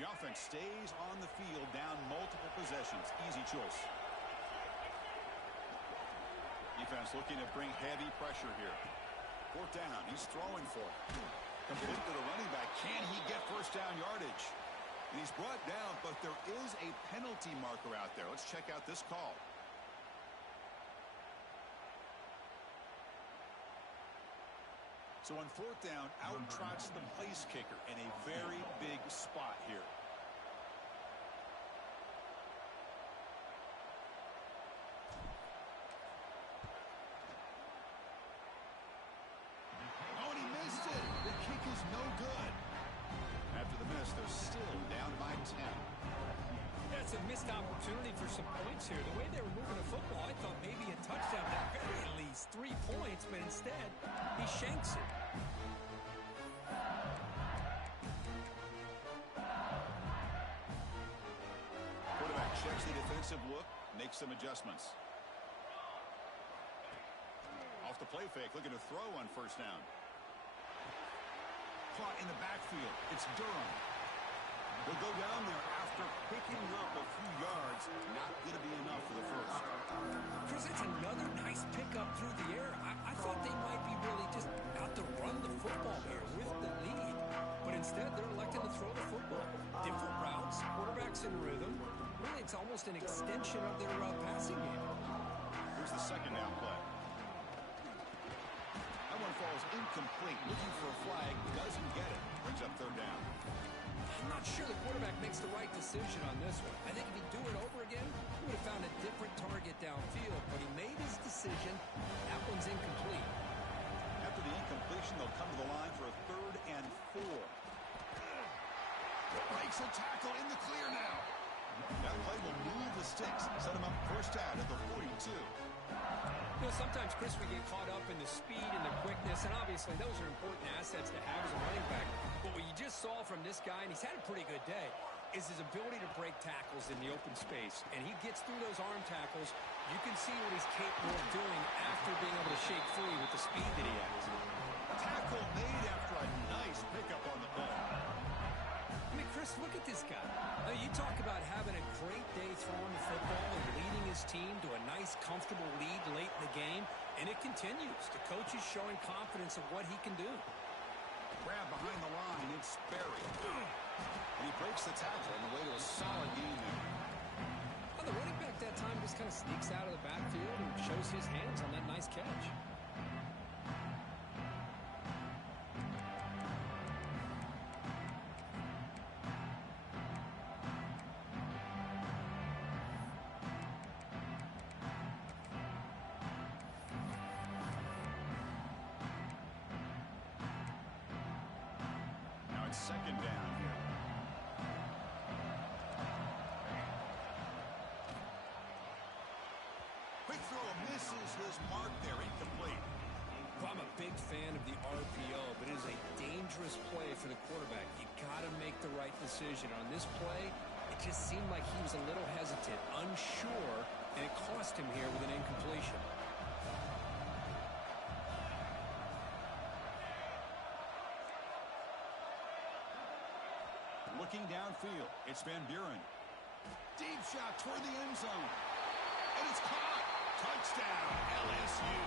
The offense stays on the field, down multiple possessions. Easy choice. Defense looking to bring heavy pressure here. 4th down, he's throwing for it. Complete to the running back. Can he get first down yardage? And he's brought down, but there is a penalty marker out there. Let's check out this call. So on 4th down, out trots the place kicker in a very big spot here. Oh, and he missed it. The kick is no good. After the miss, they're still down by 10. That's a missed opportunity for some points here. The way they were moving the football, I thought maybe a touchdown, at very least 3 points, but instead, he shanks it. Quarterback checks the defensive look, makes some adjustments. Off the play fake, looking to throw on first down. Caught in the backfield. It's Durham. He'll go down there after picking up a few yards. Not going to be enough for the first. Chris, it's another nice pickup through the air. I thought they might be really just out to run the football here with the lead. But instead, they're electing to throw the football. Different routes, quarterbacks in rhythm. Really, it's almost an extension of their passing game. Here's the 2nd down play. That one falls incomplete. Looking for a flag. Doesn't get it. Brings up 3rd down. I'm not sure the quarterback makes the right decision on this one. I think if he'd do it over again, he would have found a different target downfield. But he made his decision. That one's incomplete. After the incompletion, they'll come to the line for a 3rd and 4. Breaks a tackle in the clear now. That play will move the sticks. Set him up first down at the 42. You know, sometimes, Chris, we get caught up in the speed and the quickness, and obviously those are important assets to have as a running back. But what you just saw from this guy, and he's had a pretty good day, is his ability to break tackles in the open space. And he gets through those arm tackles. You can see what he's capable of doing after being able to shake free with the speed that he has. Tackle made after a nice pickup on the play. I mean, Chris, look at this guy. Now, you talk about having a great day throwing the football and leading his team to a nice, comfortable lead late in the game, and it continues. The coach is showing confidence of what he can do. Grab behind the line, it's Sperry. And he breaks the tackle on the way to a solid game there. Well, the running back that time just kind of sneaks out of the backfield and shows his hands on that nice catch. Now it's 2nd down here. Quick throw misses his mark there, incomplete. Well, I'm a big fan of the RPO, but it is a dangerous play for the quarterback. You got to make the right decision. On this play, it just seemed like he was a little hesitant, unsure, and it cost him here with an incompletion. Looking downfield, it's Van Buren. Deep shot toward the end zone. And it's caught. Touchdown, LSU.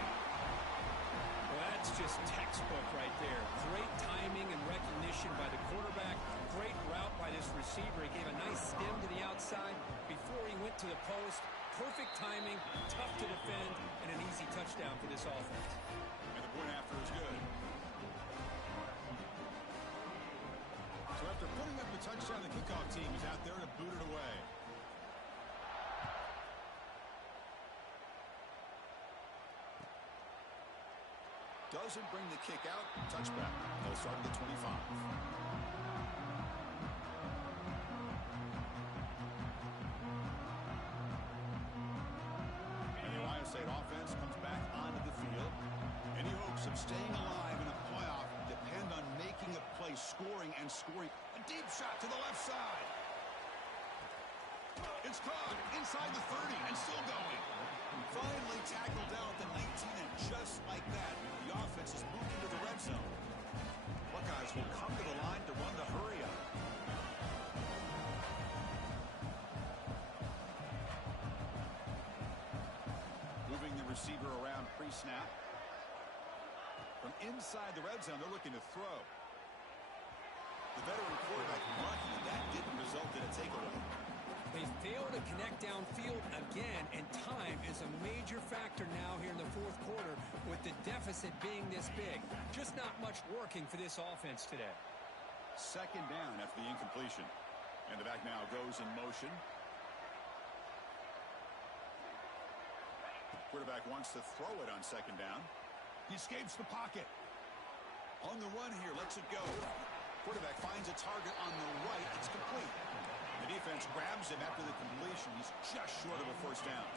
Well, that's just textbook right there. Great timing and recognition by the quarterback. Great route by this receiver. He gave a nice stem to the outside before he went to the post. Perfect timing, tough to defend, and an easy touchdown for this offense. And the point after is good. So after putting up the touchdown, the kickoff team is out there to boot it away. Doesn't bring the kick out. Touchback. They'll start at the 25. And the Ohio State offense comes back onto the field. Any hopes of staying alive in a playoff depend on making a play, scoring and scoring. A deep shot to the left side. It's caught inside the 30 and still going. Finally tackled down at the 19, and just like that, the offense is moved into the red zone. Buckeyes will come to the line to run the hurry up. Moving the receiver around pre-snap. From inside the red zone, they're looking to throw. The veteran quarterback lucky that didn't result in a takeaway. They fail to connect downfield again, and time is a major factor now here in the fourth quarter with the deficit being this big. Just not much working for this offense today. Second down after the incompletion. And the back now goes in motion. Quarterback wants to throw it on second down. He escapes the pocket. On the run here, lets it go. Quarterback finds a target on the right. It's complete. The defense grabs him after the completion. He's just short of a first down.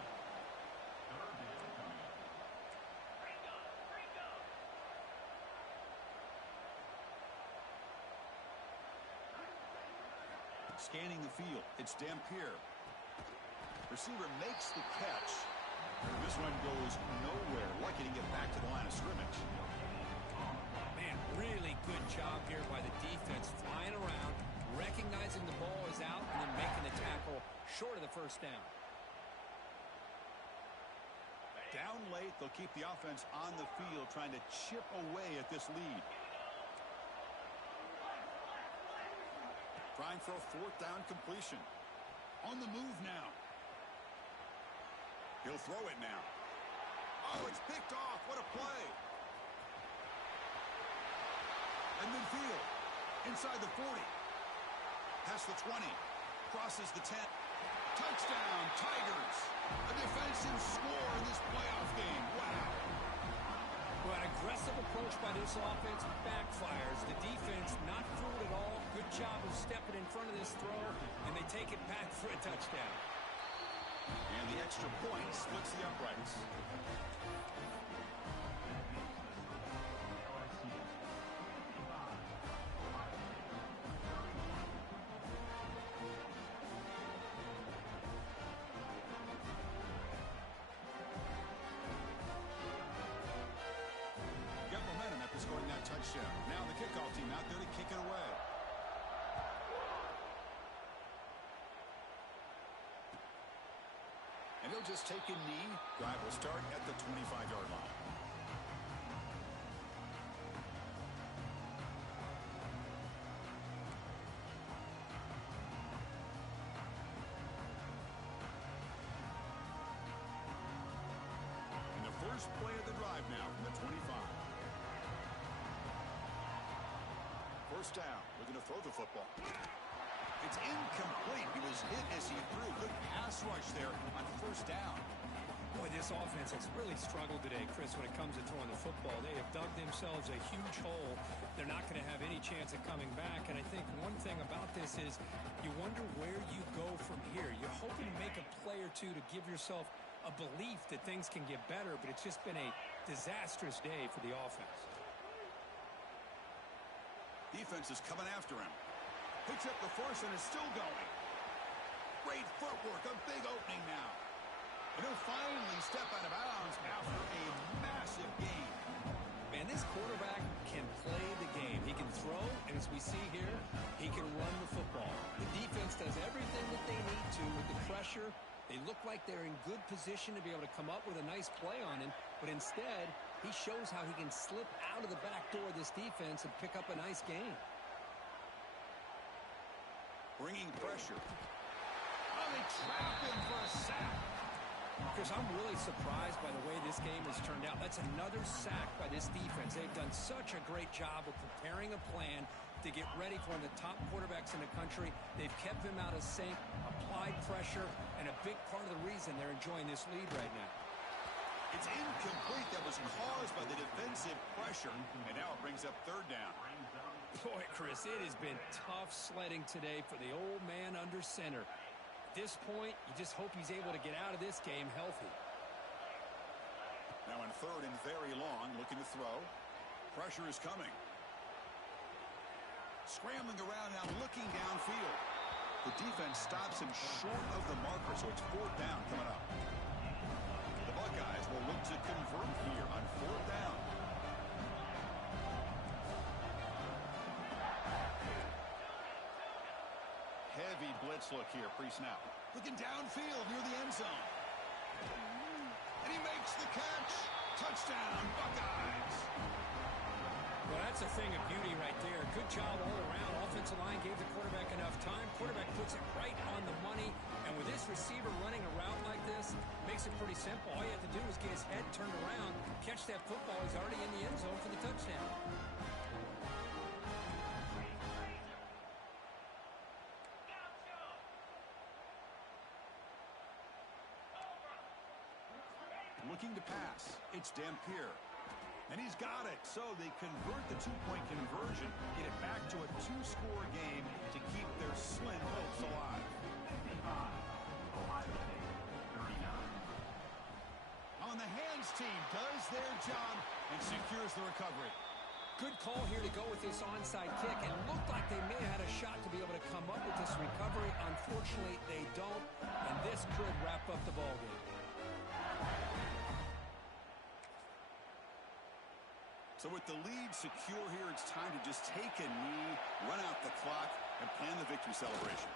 Scanning the field. It's Dampier. Receiver makes the catch. This one goes nowhere. Lucky to get back to the line of scrimmage. Man, really good job here by the defense, flying around, recognizing the ball is out, and then making the tackle short of the first down. Down late, they'll keep the offense on the field, trying to chip away at this lead. Trying for a fourth down completion. On the move now. He'll throw it now. Oh, it's picked off. What a play. And midfield. Inside the 40. Past the 20. Crosses the 10. Touchdown, Tigers. A defensive score in this playoff game. Wow. Well, an aggressive approach by this offense backfires. The defense not fooled at all. Good job of stepping in front of this throw, and they take it back for a touchdown. And the extra point splits the uprights. Got momentum after scoring that touchdown. Now the kickoff team out there to kick it away. And he'll just take a knee. Drive will start at the 25-yard line. And the first play of the drive now from the 25. First down. Looking to throw the football. It's incomplete. He was hit as he threw. Good pass rush there on first down. Boy, this offense has really struggled today, Chris, when it comes to throwing the football. They have dug themselves a huge hole. They're not going to have any chance of coming back. And I think one thing about this is you wonder where you go from here. You're hoping to make a play or two to give yourself a belief that things can get better, but it's just been a disastrous day for the offense. Defense is coming after him. Picks up the force and is still going. Great footwork, a big opening now. And he'll finally step out of bounds after a massive gain. Man, this quarterback can play the game. He can throw, and as we see here, he can run the football. The defense does everything that they need to pressure. They look like they're in good position to be able to come up with a nice play on him, but instead, he shows how he can slip out of the back door of this defense and pick up a nice gain. Bringing pressure. Oh, they trap him for a sack. Chris, I'm really surprised by the way this game has turned out. That's another sack by this defense. They've done such a great job of preparing a plan to get ready for one of the top quarterbacks in the country. They've kept him out of sync, applied pressure, and a big part of the reason they're enjoying this lead right now. It's incomplete. That was caused by the defensive pressure, and now it brings up third down. Boy, Chris, it has been tough sledding today for the old man under center. At this point, you just hope he's able to get out of this game healthy. Now in third and very long, looking to throw. Pressure is coming. Scrambling around now, looking downfield. The defense stops him short of the marker, so it's fourth down coming up. The Buckeyes will look to convert here on fourth down. Heavy blitz look here, pre-snap. Looking downfield near the end zone. And he makes the catch. Touchdown, Buckeyes. Well, that's a thing of beauty right there. Good job all around. Offensive line gave the quarterback enough time. Quarterback puts it right on the money. And with this receiver running a route like this, makes it pretty simple. All you have to do is get his head turned around, catch that football. He's already in the end zone for the touchdown. Looking to pass. It's Dampier. And he's got it. So they convert the two-point conversion, get it back to a two-score game to keep their slim hopes alive. On the hands team does their job and secures the recovery. Good call here to go with this onside kick. It looked like they may have had a shot to be able to come up with this recovery. Unfortunately, they don't, and this could wrap up the ballgame. So with the lead secure here, it's time to just take a knee, run out the clock, and plan the victory celebration.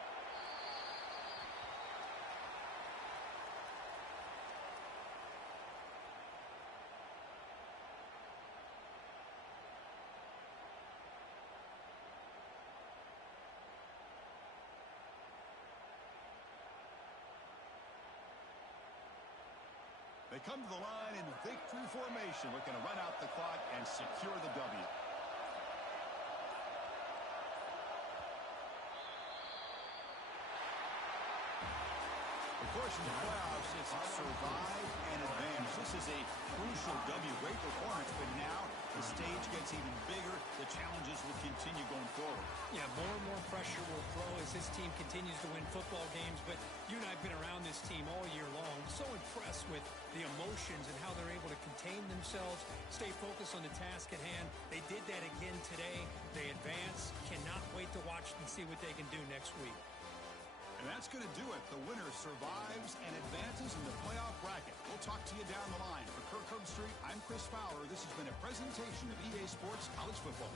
They come to the line in victory formation, looking to run out the clock and secure the W. Of course, in the playoffs, it's survive and advance. This is a crucial W. Great performance, but now the stage gets even bigger. The challenges will continue going forward. Yeah, more and more pressure will grow as this team continues to win football games, but you and I have been around this team all year long. So impressed with the emotions and how they're able to contain themselves, stay focused on the task at hand. They did that again today. They advance. Cannot wait to watch and see what they can do next week. And that's going to do it. The winner survives and advances in the playoff bracket. We'll talk to you down the line. For Kirk Herbstreit, I'm Chris Fowler. This has been a presentation of EA Sports College Football.